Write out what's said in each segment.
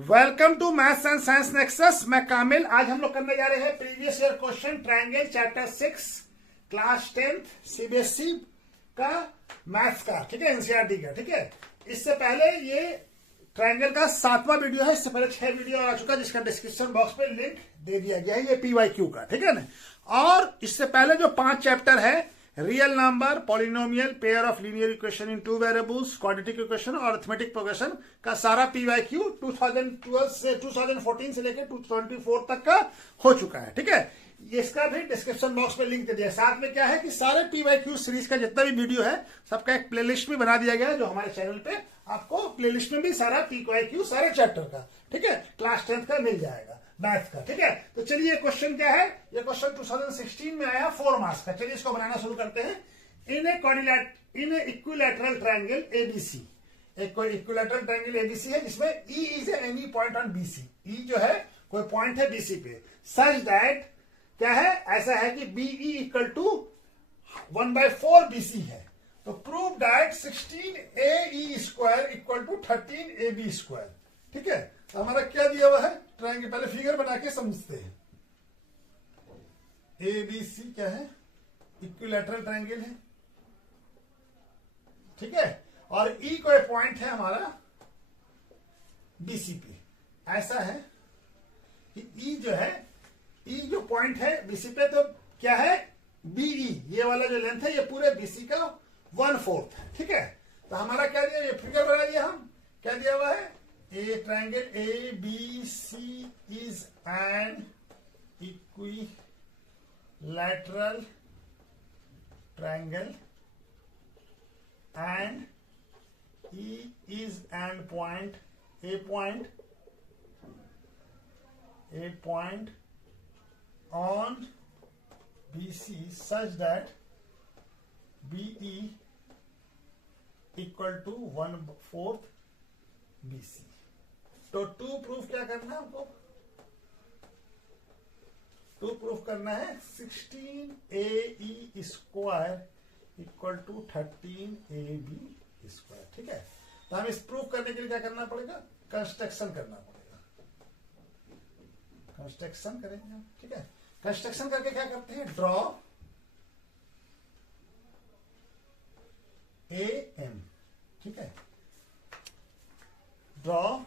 Welcome to maths and science nexus. मैं कामिल। आज हम लोग करने जा रहे हैं previous year question triangle chapter 6 class 10th CBSE का मैथ्स का, ठीक है, एनसीईआरटी का। ठीक है, इससे पहले ये ट्रायंगल का 7वां वीडियो है। इससे पहले 6 वीडियो आ चुका है जिसका डिस्क्रिप्शन बॉक्स पे लिंक दे दिया गया है, ये पीवाईक्यू का, ठीक है ना। और इससे पहले जो 5 चैप्टर है, real number, polynomial, pair of linear equation in 2 variables, quadratic equation और अरिथमेटिक प्रोग्रेशन का सारा पीवाईक्यू 2012 से 2014 से लेकर 2024 तक का हो चुका है। ठीक है, इसका भी डिस्क्रिप्शन बॉक्स में लिंक दे दिया। साथ में क्या है कि सारे पीवाईक्यू सीरीज का जितना भी वीडियो है सबका एक प्लेलिस्ट भी बना दिया गया है, जो हमारे चैनल पे आपको प्लेलिस्ट में भी सारा पीवाईक्यू सारे चैप्टर का, ठीक है, क्लास 10th का मिल जाएगा, मैथ का। ठीक है, तो चलिए क्वेश्चन क्या है। ये क्वेश्चन 2016 में आया 4 मार्क्स का। चलिए इसको बनाना शुरू करते हैं। In a equilateral triangle ABC, एक कोई इक्विलैटरल ट्रायंगल एबीसी है जिसमें E is any point on BC. E जो है कोई पॉइंट है बीसी पे, सच दैट क्या है, ऐसा है कि बीई इक्वल टू 1/4 बीसी है। तो prove that 16AE square equal to 13AB square. ठीक है, तो हमारा क्या दिया हुआ है ट्रायंगल, पहले फिगर बना के समझते हैं। एबीसी क्या है, इक्विलैटरल ट्रायंगल है, ठीक है, और ई कोई पॉइंट है हमारा बीसी पे। ऐसा है कि ई जो है, ई जो पॉइंट है बीसी पे, तो क्या है, बीई ये वाला जो लेंथ है ये पूरे बीसी का 1/4 है। ठीक है, तो हमारा क्या दिया, ये फिगर बना दिया हम, क्या दिया हुआ है, a triangle A B C is an equilateral triangle and E is an point, a point on BC such that BE equal to 1/4 BC। तो टू प्रूफ क्या करना है हमको, टू प्रूफ करना है 16AE square equal to 13AB square. ठीक है, तो हम इस प्रूफ करने के लिए क्या करना पड़ेगा, कंस्ट्रक्शन करना पड़ेगा, कंस्ट्रक्शन करेंगे हम। ठीक है, कंस्ट्रक्शन करके क्या करते हैं, ड्रॉ ए एम। ठीक है, draw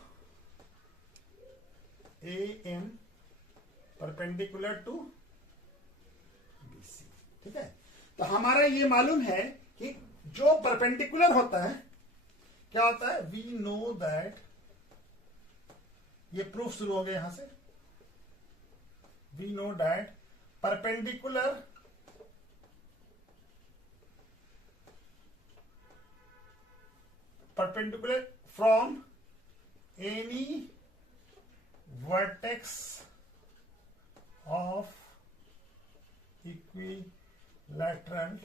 A M perpendicular to BC. ठीक है, तो हमारा ये मालूम है कि जो परपेंडिकुलर होता है क्या होता है, वी नो दैट, ये प्रूफ शुरू हो गया यहां से, we know that perpendicular from any vertex of equilateral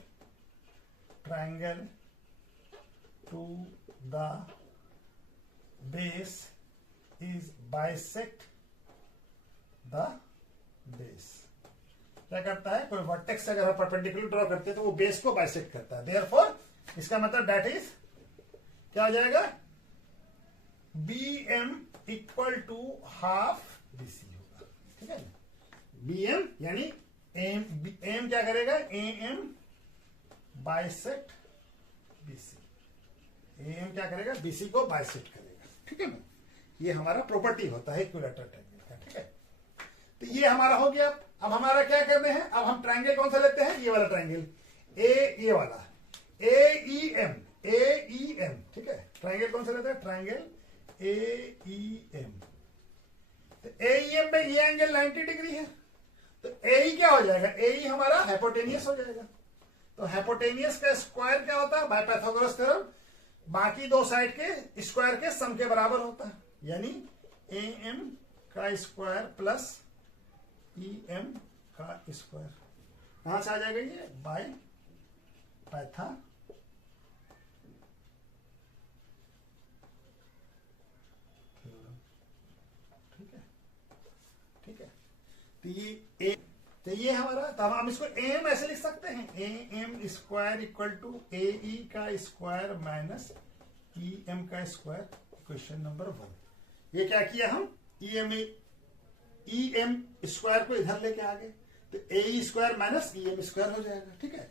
triangle to the base is bisect the base. क्या करता है, कोई वर्टेक्स से अगर हम परपेंडिकुलर ड्रॉ करते हैं तो वो बेस को बाइसेक्ट करता है। देयरफॉर इसका मतलब दैट इज क्या हो जाएगा, BM equal to half BC होगा। ठीक है, BM यानी एम क्या करेगा, AM बाइसेक्ट BC, AM क्या करेगा, BC को बाइसेक्ट करेगा। ठीक है ना, ये हमारा प्रॉपर्टी होता है इक्विलैटरल ट्रायंगल का। ठीक है, तो ये हमारा हो गया। अब हमारा क्या करने हैं, अब हम ट्रायंगल कौन सा लेते हैं, ये वाला ट्रायंगल, ये वाला AEM, AEM। ठीक है, ट्रायंगल कौन सा लेते हैं, ट्रायंगल AEM। तो AEM में ये एंगल 90 डिग्री है, तो AE क्या हो जाएगा, AE हमारा हाइपोटेनियस हो जाएगा। तो हाइपोटेनियस का स्क्वायर क्या होता है, बाय पाइथागोरस थ्योरम, बाकी दो साइड के स्क्वायर के सम के बराबर होता है, यानी AM का स्क्वायर प्लस EM का स्क्वायर। कहां से आ जाएगा ये, बाय पाइथागोरस। ठीक है, ठीक है, तो ये हमारा, तो हम इसको AM ऐसे लिख सकते हैं, AM square equal to AE का स्क्वायर माइनस EM का स्क्वायर, इक्वेशन नंबर 1। ये क्या किया हम, ई एम स्क्वायर को इधर लेके आ गए, तो A square minus E M square हो जाएगा। ठीक है,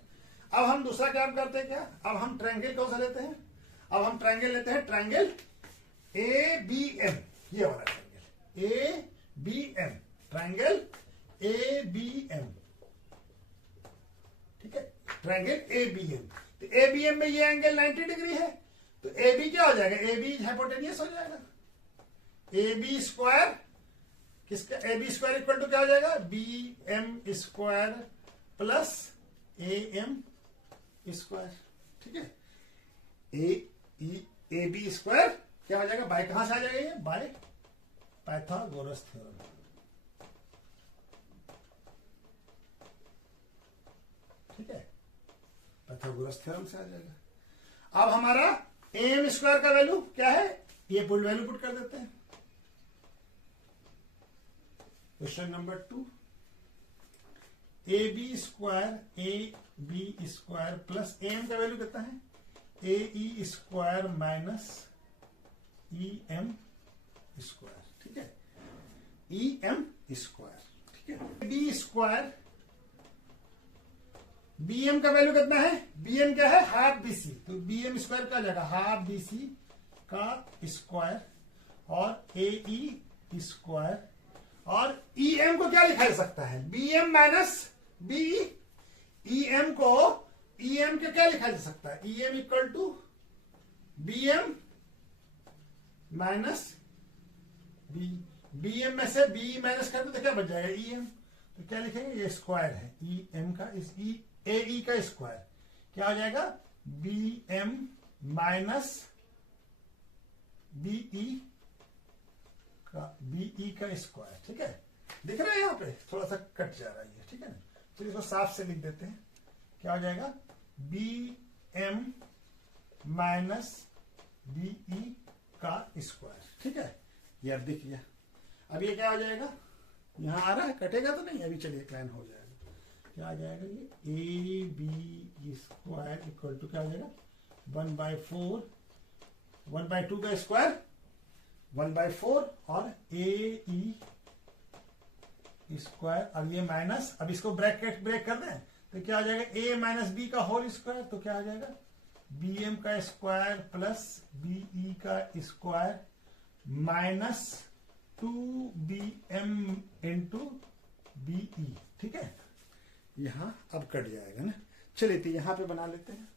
अब हम दूसरा काम करते हैं क्या, अब हम ट्रायंगल कौन सा लेते हैं, अब हम ट्रायंगल लेते हैं ट्रायंगल ए बी एम, ये वाला triangle A B M, triangle A B M. ठीक है, ट्रायंगल ए बी एम, तो ए बी एम में ये एंगल 90 डिग्री है, तो ए बी क्या हो जाएगा, ए बी हाइपोटेनियस हो जाएगा। ए बी स्क्वायर किसका, A B square equal to क्या हो जाएगा, B M square plus A M square. ठीक है, ए बी स्क्वायर क्या हो जाएगा, बाय कहां से आ जाएगा, ये बाय पाइथागोरस थ्योरम। ठीक है, पाइथागोरस थ्योरम से आ जाएगा। अब हमारा एम स्क्वायर का वैल्यू क्या है, ये पुट वैल्यू पुट कर देते हैं। Question number 2, A B square A B square plus M का वैल्यू कितना है, A E square minus E M square. ठीक है, ई एम स्क्वायर। ठीक है, बी स्क्वायर, बी एम का वैल्यू कितना है, बी एम क्या है, हाफ बी सी, तो बी एम स्क्वायर क्या जाएगा, हाफ बी सी का स्क्वायर और ए ई स्क्वायर, और ई एम को क्या लिखा जा सकता है, B M minus B E M को, ई एम को क्या लिखा जा सकता है, E M equal to B M minus B M में से बी माइनस कर दो तो क्या बच जाएगा, ई एम, तो क्या लिखेंगे, ये स्क्वायर है ई एम का, इस ए ई का स्क्वायर क्या हो जाएगा, B M minus B E का स्क्वायर। ठीक है, दिख रहा है यहाँ पे थोड़ा सा कट जा रहा है, ठीक है ना, चलिए इसको साफ से लिख देते हैं, क्या हो जाएगा, B M minus B E का स्क्वायर। ठीक है, ये अब दिख गया। अब ये क्या हो जाएगा, यहां आ रहा है, कटेगा तो नहीं, अभी चलिए क्लाइन हो जाएगा, क्या आ जाएगा, ये A B square equal to क्या हो जाएगा, 1/4, 1/2 का स्क्वायर 1/4 और ए ई स्क्वायर, और ये माइनस, अब इसको ब्रेक कर दें तो क्या हो जाएगा, ए माइनस बी का होल स्क्वायर, तो क्या हो जाएगा, बी एम का स्क्वायर प्लस बी ई का square minus 2bm into B E. ठीक है, यहां अब कट जाएगा ना, चलिए तो यहां पे बना लेते हैं।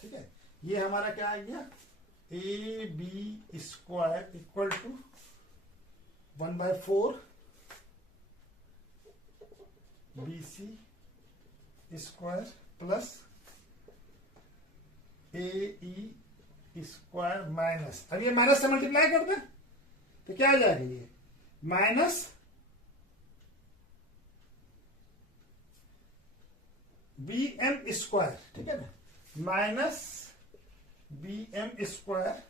ठीक है, ये हमारा क्या आ गया, A B square equal to 1/4 B C square plus A E square minus, अब ये माइनस से मल्टीप्लाई कर दें तो क्या आ जाएगा, ये माइनस बी एम स्क्वायर। ठीक है ना, minus B M square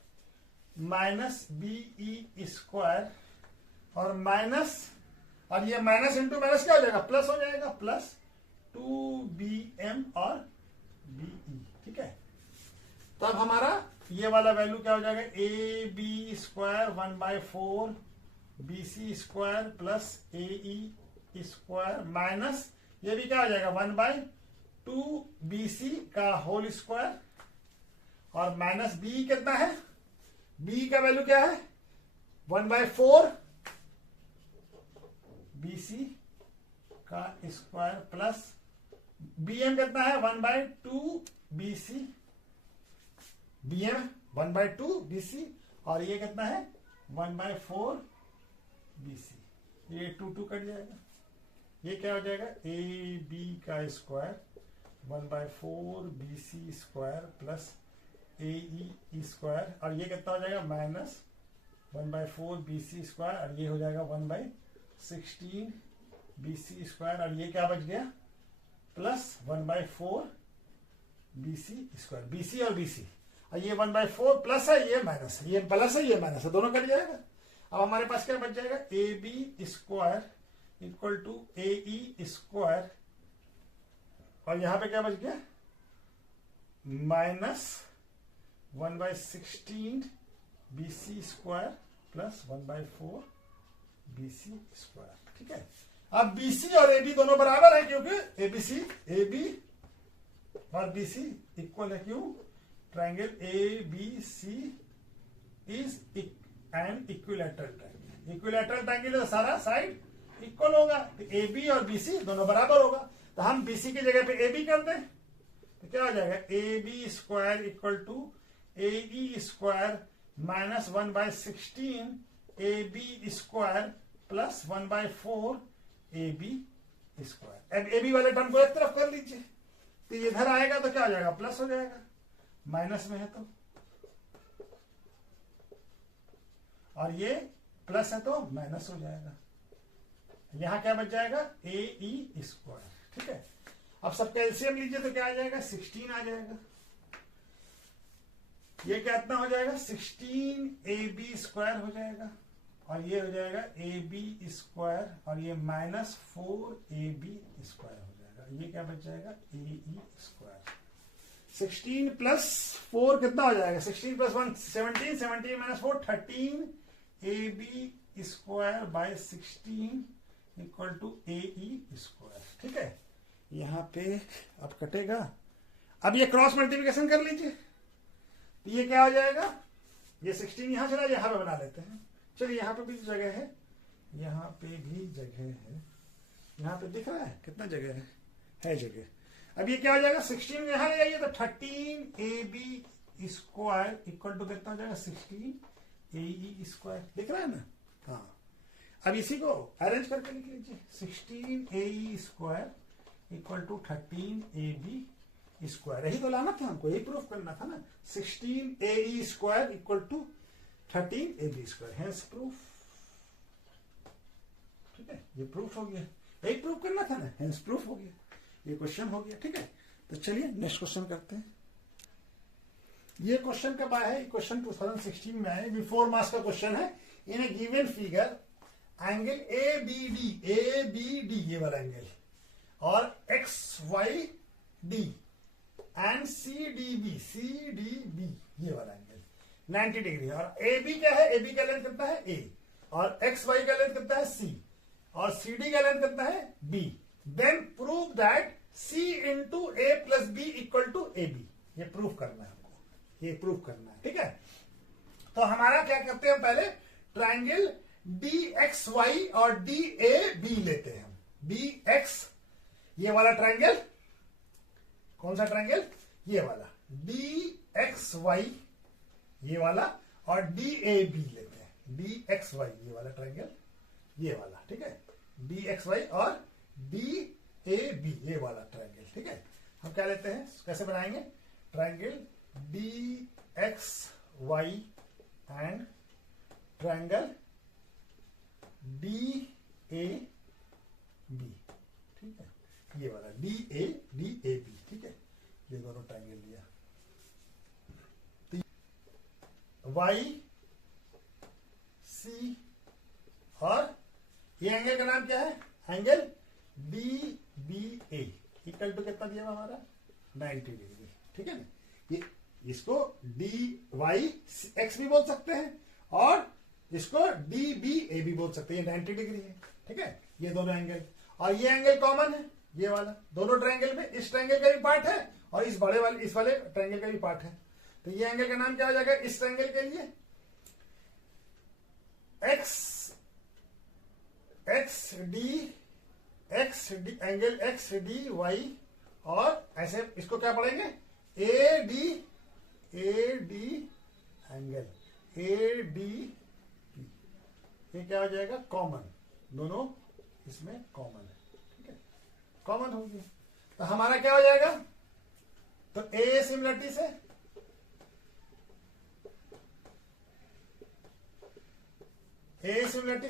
minus B E square और माइनस, और ये माइनस इंटू माइनस क्या हो जाएगा, प्लस हो जाएगा, प्लस 2bm और बी ई। ठीक है, तो अब हमारा ये वाला वैल्यू क्या हो जाएगा, A B square 1/4 B C square plus A E square minus, ये भी क्या हो जाएगा, 1/2 बी सी का होल स्क्वायर और माइनस बी कितना है, बी का वैल्यू क्या है, 1/4 बी सी का स्क्वायर प्लस बी एम कितना है, 1/2 B C, B M 1/2 B C, और ये कितना है 1/4 बी सी, ये 2 कट जाएगा, ये क्या हो जाएगा, ए बी का square 1/4 B C square plus A E square, और ये कितना हो जाएगा, माइनस 1/4 बी सी स्क्वायर, और ये हो जाएगा 1/16 बी सी स्क्वायर, और ये क्या बच गया, plus 1/4 B C square, B C और बी सी, और ये 1/4 प्लस है, ये माइनस है, ये प्लस है, ये माइनस है, दोनों कट जाएगा। अब हमारे पास क्या बच जाएगा, A B square equal to A E square, और यहां पे क्या बच गया, minus 1/16 B C square plus 1/4 B C square. ठीक है, अब BC और AB दोनों बराबर है क्योंकि AB और BC इक्वल है। क्यों? Triangle ABC is an equilateral triangle. Equilateral triangle सारा साइड इक्वल होगा, तो AB और BC दोनों बराबर होगा। तो हम BC की जगह पे AB कर दें तो क्या हो जाएगा, AB square equal to AE square minus 1/16 AB square plus 1/4 AB square. अब AB वाले टर्म को एक तरफ कर लीजिए, तो इधर आएगा तो क्या हो जाएगा, प्लस हो जाएगा, माइनस में है तो, और ये प्लस है तो माइनस हो जाएगा। यहां क्या बच जाएगा, AE स्क्वायर। ठीक है, अब सब कैल्शियम लीजिए तो क्या आ जाएगा, 16 आ जाएगा। ये कितना हो जाएगा, 16 AB स्क्वायर हो जाएगा, और ये हो जाएगा AB स्क्वायर, और ये माइनस 4 AB स्क्वायर हो जाएगा। ये क्या बच जाएगा, AE स्क्वायर। 16 प्लस 4 कितना हो जाएगा, 16 plus 1 17, 17 minus 4 13 AB square by 16 equal to AE square. ठीक है, यहां पे अब कटेगा। अब ये क्रॉस मल्टीप्लिकेशन कर लीजिए, तो ये क्या हो जाएगा, ये 16 यहां चला, यहां पे बना लेते हैं। चलिए यहां पे भी जगह है, यहां पे भी जगह है, यहां पे दिख रहा है कितना जगह है जगह। अब ये क्या हो जाएगा, 16 यहां ले जाइए तो 13 AB स्क्वायर इक्वल टू कितना हो जाएगा, 16 AE स्क्वायर। दिख रहा है ना, हाँ। अब इसी को अरेंज करके लिख लीजिए, 16 AE square equal to 13 AB square. यही तो लाना था हमको, यही प्रूफ करना था ना, 16 AE square equal to 13 AB square, hence proof. ठीक है, ये प्रूफ हो गया, यही प्रूफ करना था ना, हेंस प्रूफ हो गया, ये क्वेश्चन हो गया। ठीक है, तो चलिए नेक्स्ट क्वेश्चन करते हैं। ये क्वेश्चन कब आया है, क्वेश्चन 2016 में आया, बिफोर मास का क्वेश्चन है। इन ए गिवन फिगर एंगल ABD ये वाला एंगल, और XYD एंड CDB ये वाला एंगल 90 डिग्री, और AB क्या है, AB का लेंथ कितना है A, और XY का लेंथ कितना है C, और CD का लेंथ कितना है B। Then prove that C into A plus B equal to AB। ये प्रूफ करना है हमको, ये प्रूफ करना है। ठीक है, तो हमारा क्या करते हैं, पहले ट्राइंगल DXY और DAB लेते हैं हम। DX ये वाला ट्राइंगल, कौन सा ट्राइंगल, ये वाला DXY ये वाला, और DAB लेते हैं, DXY ये वाला ट्राइंगल, ये वाला। ठीक है, DXY और DAB ये वाला ट्राइंगल। ठीक है, हम क्या लेते हैं, कैसे बनाएंगे, triangle DXY and triangle DAB। ठीक है, ये वाला DAB। ठीक है, ये दोनों ट्राइंगल लिया, YC, और ये एंगल का नाम क्या है, एंगल DBA इक्वल टू कितना दिया हमारा, 90 डिग्री। ठीक है ना, ये इसको DYX भी बोल सकते हैं, और इसको DBA भी बोल सकते हैं, 90 डिग्री है। ठीक है, ये दोनों एंगल, और ये एंगल कॉमन है, ये वाला दोनों ट्रायंगल में, इस ट्रायंगल का भी पार्ट है और इस बड़े वाले इस वाले ट्रायंगल का भी पार्ट है। तो ये एंगल का नाम क्या हो जाएगा इस ट्रायंगल के लिए, X D angle X D Y, और ऐसे इसको क्या पढ़ेंगे A D angle A D, ये क्या हो जाएगा कॉमन, दोनों इसमें कॉमन है। ठीक है, कॉमन हो गया तो हमारा क्या हो जाएगा, तो ए सिमिलरिटी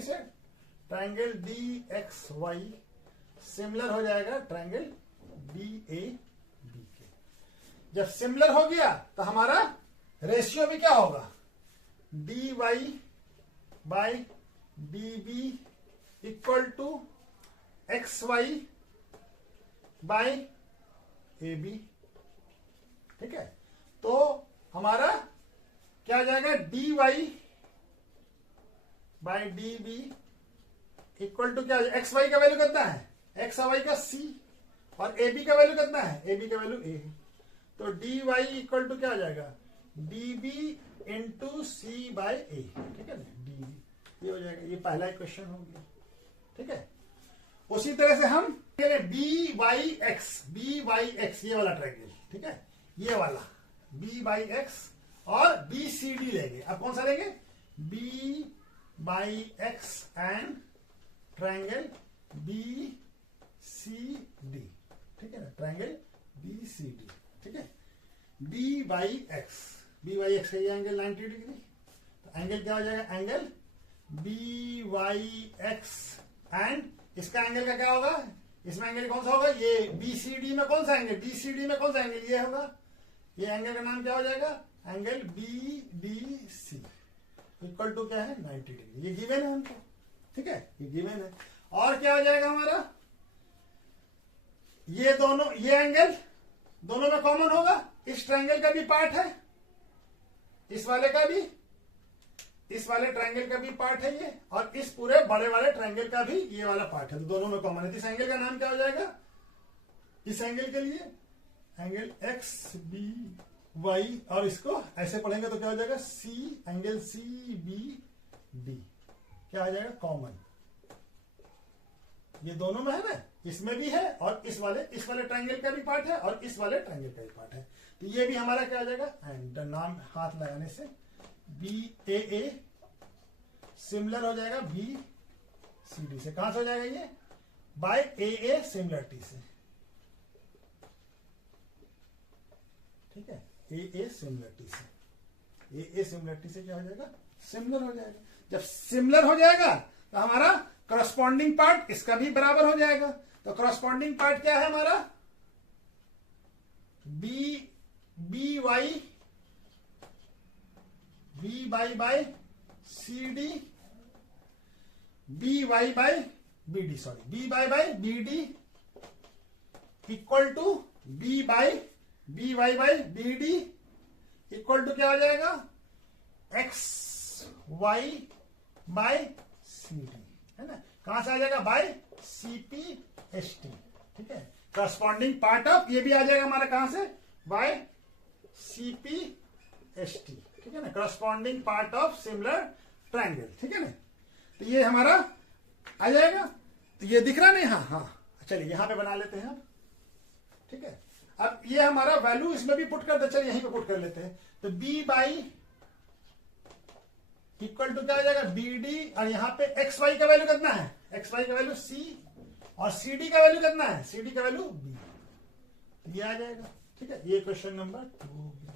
से triangle D X Y similar हो जाएगा ट्रायंगल डी ए बी के। जब सिमिलर हो गया तो हमारा रेशियो भी क्या होगा, D Y by D B equal to X Y by A B. ठीक है, तो हमारा क्या आ जाएगा, D Y by D B equal to क्या, एक्स वाई का वैल्यू कितना है, एक्स वाई का सी, और ए बी का वैल्यू कितना है, ए बी का वैल्यू ए है। तो डी वाई इक्वल टू क्या आ जाएगा, डी बी इंटू सी बाय ए, ठीक है ना, डी बी, ये हो जाएगा। ये पहला क्वेश्चन हो गया, ठीक है। उसी तरह से हम बी वाई एक्स, ये वाला ट्रायंगल, ठीक है, ये वाला बी बाई एक्स और बी सी डी लेंगे। अब कौन सा लेंगे, B by X and triangle B C D, ठीक है ना, ट्रायंगल बी सी डी, ठीक है। बी बाई एक्स का ये एंगल 90 डिग्री, तो एंगल क्या हो जाएगा, angle B Y X and इसका एंगल का क्या होगा, इसमें एंगल कौन सा होगा, ये बीसीडी में कौन सा एंगल, बीसीडी में कौन सा एंगल, ये होगा। ये एंगल का नाम क्या हो जाएगा, angle B D C equal to क्या है, 90 डिग्री। ये गिवन है हमको, ठीक है, ये गिवन है। और क्या हो जाएगा हमारा, ये दोनों, ये एंगल दोनों में कॉमन होगा, इस ट्रायंगल का भी पार्ट है, इस वाले का भी, इस वाले ट्रायंगल का भी पार्ट है ये, और इस पूरे बड़े वाले ट्रायंगल का भी ये वाला पार्ट है, तो दोनों में कॉमन है। इस एंगल का नाम क्या हो जाएगा, इस एंगल के लिए एंगल एक्स बी वाई, और इसको ऐसे पढ़ेंगे तो क्या हो जाएगा, सी, एंगल सी बी डी, क्या आ जाएगा, कॉमन। ये दोनों में है ना, इसमें भी है, और इस वाले ट्रायंगल का भी पार्ट है, और इस वाले ट्रायंगल का भी पार्ट है। तो ये भी हमारा क्या आ जाएगा, एंड नाम हाथ लगाने से बी ए सिमिलर हो जाएगा बी सी डी से। कहां से हो जाएगा ये, बाय ए सिमिलरिटी से, ठीक है, ए सिमिलरिटी से, ए सिमिलरिटी से क्या हो जाएगा, सिमिलर हो जाएगा। जब सिमिलर हो जाएगा तो हमारा करस्पॉन्डिंग पार्ट इसका भी बराबर हो जाएगा। तो करस्पॉन्डिंग पार्ट क्या है हमारा, B Y B by by C D, B Y by B D, sorry B by by B D equal to B Y by B D equal to क्या हो जाएगा, X Y by C D, है ना। कहां से आ जाएगा, by C P S T, ठीक है। करस्पॉन्डिंग पार्ट ऑफ, ये भी आ जाएगा हमारा कहां से, by C P S T, ठीक है ना, corresponding part of similar triangle, ठीक है ना। तो ये हमारा आ जाएगा। तो ये दिख रहा नहीं, हाँ, चलिए यहां पे बना लेते हैं अब, ठीक है। अब ये हमारा वैल्यू इसमें भी पुट कर दे, चलिए यहीं पे पुट कर लेते हैं। तो बी बाई इक्वल टू क्या हो जाएगा, बी डी, और यहाँ पे एक्स वाई का वैल्यू कितना है, एक्स वाई का वैल्यू सी, और सी डी का वैल्यू कितना है, सी डी का वैल्यू बी, ये आ जाएगा, ठीक है। ये क्वेश्चन नंबर 2 हो गया।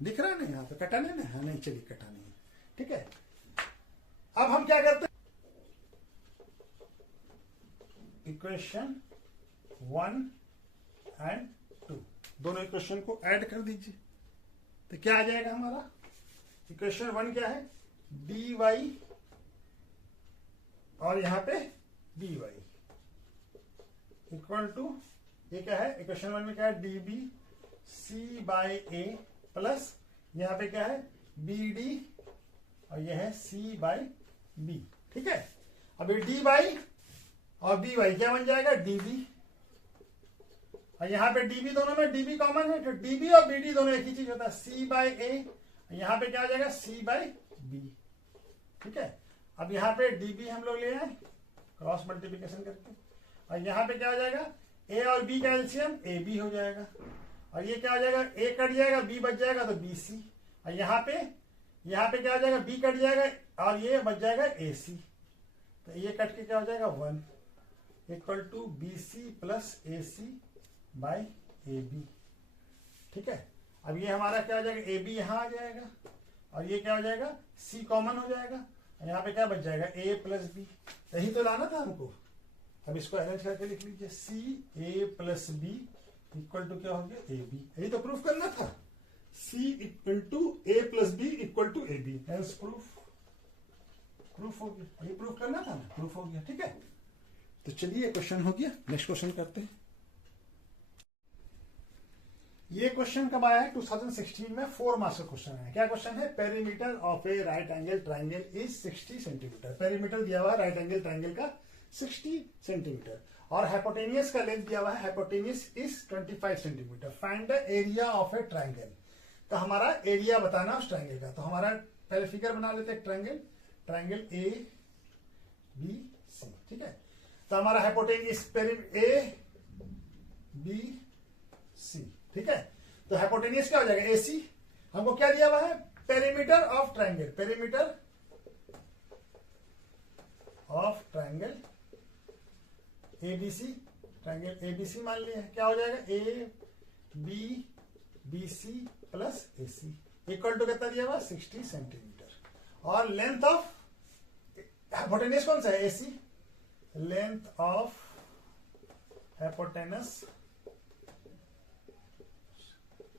दिख रहा है ना यहाँ पे, कटा नहीं ना, नहीं, चलिए कटा नहीं, ठीक है। अब हम क्या करते हैं, इक्वेशन 1 एंड 2 दोनों इक्वेशन को ऐड कर दीजिए। तो क्या आ जाएगा हमारा, इक्वेशन 1 क्या है, डी वाई और यहां पे डी वाई इक्वल टू, ये क्या है, इक्वेशन 1 में क्या है, डी बी सी बाय ए प्लस यहां पे क्या है, बी डी, और यह है सी बाय बी, ठीक है। अब ये डी बाई और बी वाई क्या बन जाएगा, डी बी, और यहां पे डी बी, दोनों में डी बी कॉमन है, तो डी बी और बी डी दोनों एक ही चीज होता है, सी बाय ए, यहां पे क्या आ जाएगा, सी बाय बी, ठीक है। अब यहां पे डी बी हम लोग ले आए क्रॉस मल्टीप्लिकेशन करके, और यहां पे क्या हो जाएगा, ए और बी का एलसीएम ए बी हो जाएगा, और ये क्या हो जाएगा, ए कट जाएगा बी बच जाएगा तो बी सी, और यहाँ पे क्या हो जाएगा, बी कट जाएगा और ये बच जाएगा ए सी, तो ये कट के क्या हो जाएगा 1 equal to B C plus A C by A B, ठीक है। अब ये हमारा क्या हो जाएगा, ए बी यहां आ जाएगा, और ये क्या हो जाएगा, सी कॉमन हो जाएगा, यहाँ पे क्या बच जाएगा, ए प्लस बी, यही तो लाना था हमको। अब इसको अरेंज करके लिख लीजिए, सी ए प्लस बी इक्वल टू क्या हो गया, ए बी, यही तो प्रूफ करना था, C equal to A plus B equal to A B, proof हो गया, ये प्रूफ करना था ना, प्रूफ हो गया, ठीक है। तो चलिए क्वेश्चन हो गया, नेक्स्ट क्वेश्चन करते हैं। ये क्वेश्चन कब आया है? 2016 में 4 मार्क्स का क्वेश्चन है। क्या क्वेश्चन है? Perimeter of A right angle triangle is 60 centimetre. Perimeter दिया हुआ है राइट एंगल ट्राइंगल का 60 सेंटीमीटर और हाइपोटेनियस का लेंथ दिया हुआ है, hypotenuse is 25 centimetre. Find the area of A triangle. तो हमारा एरिया बताना उस ट्राइंगल का। तो हमारा पहले फिगर बना लेते हैं triangle, triangle A B C, ठीक है। तो हमारा हाइपोटेनियस ए बी सी, ठीक है। तो हाइपोटेनियस क्या हो जाएगा? एसी। हमको क्या दिया हुआ है? Perimeter of triangle, perimeter of triangle ABC, triangle ABC मान लिया है। क्या हो जाएगा? A B B C plus A C equal to कितना दिया हुआ? 60 सेंटीमीटर। और लेंथ ऑफ हाइपोटेनस कौन सा है? AC. Length of hypotenuse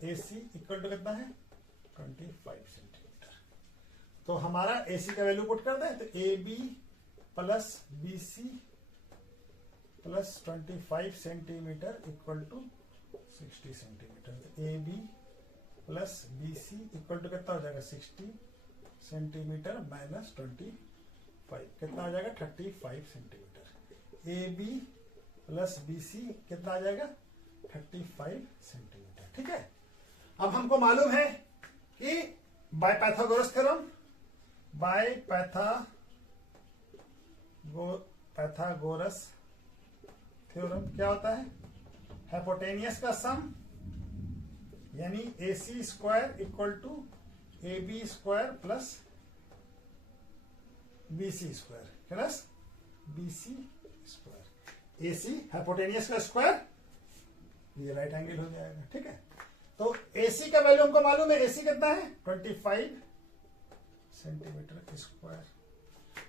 AC equal to कितना है? 25 सेंटीमीटर। तो हमारा एसी का वैल्यू पुट कर दें तो A B plus B C plus 25 centimetre equal to 60 centimetre. तो A B plus B C equal to कितना हो जाएगा? 60 सेंटीमीटर माइनस 25 कितना हो जाएगा? 35 centimetre. A B plus B C कितना आ जाएगा? 35 सेंटीमीटर, ठीक है। अब हमको मालूम है कि by Pythagoras theorem, by Pythagoras theorem क्या होता है? हाइपोटेनियस का सम यानी A C square equal to A B square plus B C square plus B C square. A C hypotenuse का स्क्वायर, ये राइट एंगल हो जाएगा, ठीक है। तो एसी का वैल्यू हमको मालूम है, एसी कितना है? 25 सेंटीमीटर स्क्वायर।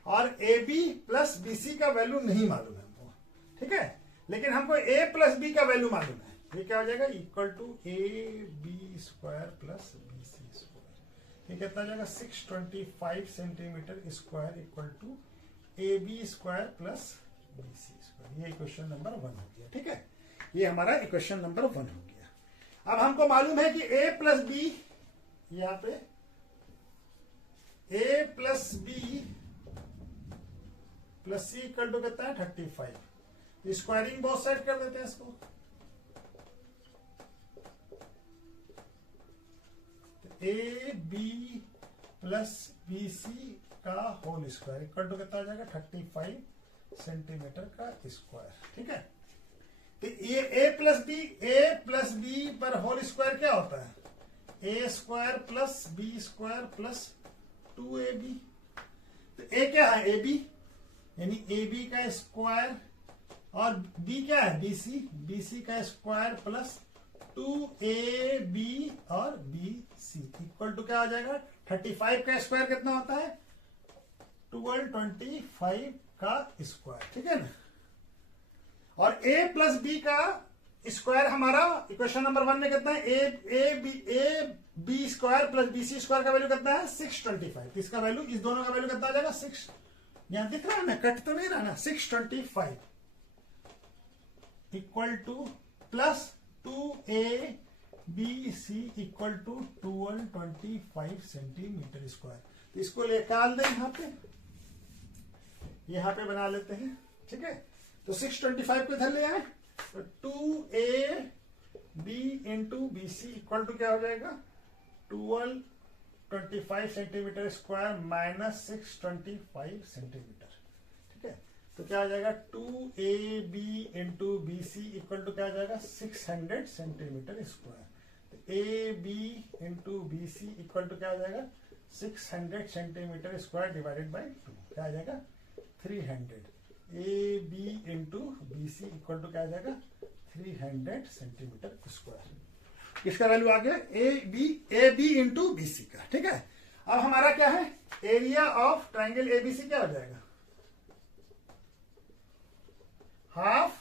और A B plus B C का वैल्यू नहीं मालूम है हमको, ठीक है। लेकिन हमको ए प्लस बी का वैल्यू मालूम है। ये क्या हो जाएगा? Equal to A B square plus B C square. ये कितना जाएगा? 625 centimetre square equal to A B square plus B C square. ये इक्वेशन नंबर 1 हो गया, ठीक है। ये हमारा इक्वेशन नंबर 1 हो गया। अब हमको मालूम है कि a प्लस बी, यहां पे a plus B plus C equal to कितना है? 35। स्क्वायरिंग बोथ साइड कर देते हैं इसको। तो A B plus B C का होल स्क्वायर इक्वल टू कितना आ जाएगा? 35 सेंटीमीटर का स्क्वायर, ठीक है। तो ये ए प्लस बी पर होल स्क्वायर क्या होता है? A square plus B square plus 2ab। तो ए क्या है? ए बी, यानी ए बी का स्क्वायर और बी क्या है? बी सी, बी सी का स्क्वायर प्लस 2ab और बी सी इक्वल टू क्या आ जाएगा? 35 का स्क्वायर कितना होता है? 1225 का स्क्वायर, ठीक है ना। और a प्लस बी का स्क्वायर हमारा इक्वेशन नंबर 1 में कितना है? A B square plus B C square का वैल्यू कितना है? 625। इसका वैल्यू, इस दोनों का वैल्यू कितना आ जाएगा? 6। यहां दिख रहा है ना, कट तो नहीं रहा ना। 625 equal to plus 2ab equal to 1225 centimetre square. इसको निकाल दें, यहां पे बना लेते हैं, ठीक है। तो 625 को इधर ले आए तो 2ab into B C equal to क्या हो जाएगा? 1225 सेंटीमीटर स्क्वायर माइनस 625 सेंटीमीटर, ठीक है। तो क्या आ जाएगा? 2ab into B C equal to क्या आ जाएगा? 600 सेंटीमीटर स्क्वायर। तो A B into B C equal to क्या आ जाएगा? 600 सेंटीमीटर स्क्वायर डिवाइडेड बाई 2 क्या आ जाएगा? 300। A B into B C equal to क्या आ जाएगा? 300 सेंटीमीटर स्क्वायर। इसका वैल्यू आ गया A B into B C का, ठीक है। अब हमारा क्या है? एरिया ऑफ ट्राइंगल एबीसी क्या हो जाएगा? Half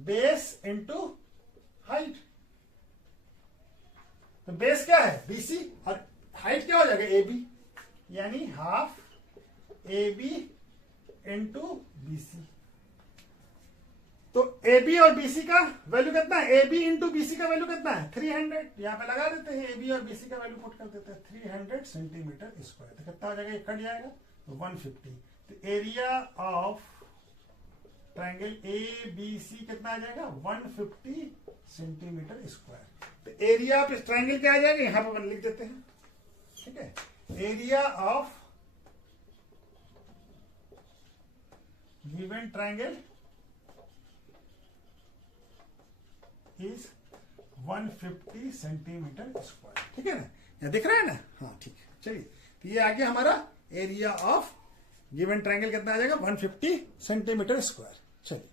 base into height. तो बेस क्या है? बीसी और हाइट क्या हो जाएगा? ए बी, यानी half A B into B C. तो ए बी और बीसी का वैल्यू कितना है, ए बी इंटू बीसी का वैल्यू कितना है 300, यहाँ पे लगा देते हैं ए बी और बीसी का वैल्यू पुट कर देते हैं 300 सेंटीमीटर स्क्वायर। तो कितना हो जाएगा, ये कट जाएगा तो 150। तो area of triangle A B C कितना आ जाएगा 150 सेंटीमीटर स्क्वायर। तो एरिया ऑफ इस ट्रायंगल क्या आ जाएगा, यहां पर लिख देते हैं, ठीक है। Area of given triangle is 150 centimetre square, ठीक है ना, यह दिख रहा है ना, हाँ ठीक है। चलिए, तो ये आ गया हमारा एरिया ऑफ गिवन ट्रायंगल कितना आ जाएगा 150 सेंटीमीटर स्क्वायर। चलिए।